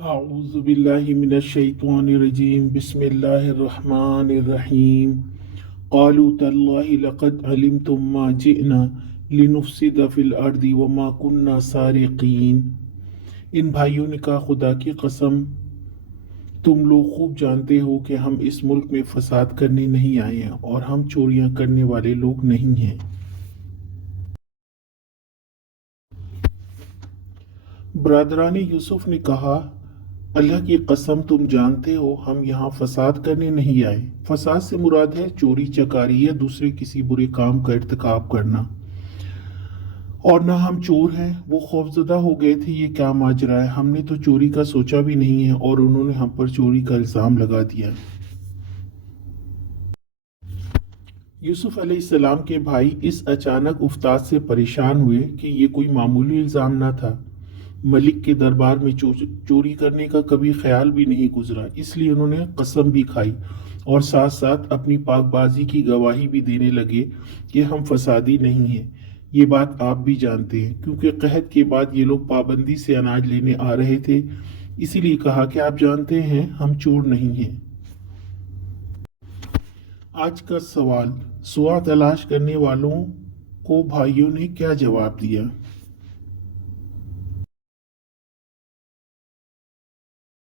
أعوذ بالله من الشيطان الرجيم بسم الله الرحمن الرحيم قالوا تالله لقد علمتم ما جئنا لنفسد في الأرض وما كنا سارقين۔ ان بھائیوں نے کہا خدا کی قسم تم لوگ خوب جانتے ہو کہ ہم اس ملک میں فساد کرنے نہیں آئے ہیں اور ہم چوریاں کرنے والے لوگ نہیں ہیں۔ برادران یوسف نے کہا اللہ کی قسم تم جانتے ہو ہم یہاں فساد کرنے نہیں آئے۔ فساد سے مراد ہے چوری چکاری یا دوسرے کسی برے کام کا ارتکاب کرنا، اور نہ ہم چور ہیں۔ وہ خوفزدہ ہو گئے تھے یہ کیا ماجرا ہے، ہم نے تو چوری کا سوچا بھی نہیں ہے، اور انہوں نے ہم پر چوری کا الزام لگا دیا۔ یوسف علیہ السلام کے بھائی اس اچانک افتاد سے پریشان ہوئے کہ یہ کوئی معمولی الزام نہ تھا۔ ملک کے دربار میں چوری کرنے کا کبھی خیال بھی نہیں گزرا، اس لیے انہوں نے قسم بھی کھائی اور ساتھ ساتھ اپنی پاک بازی کی گواہی بھی دینے لگے کہ ہم فسادی نہیں ہیں۔ یہ بات آپ بھی جانتے ہیں، کیونکہ قحط کے بعد یہ لوگ پابندی سے اناج لینے آ رہے تھے، اسی لیے کہا کہ آپ جانتے ہیں ہم چور نہیں ہیں۔ آج کا سوال، سوا تلاش کرنے والوں کو بھائیوں نے کیا جواب دیا؟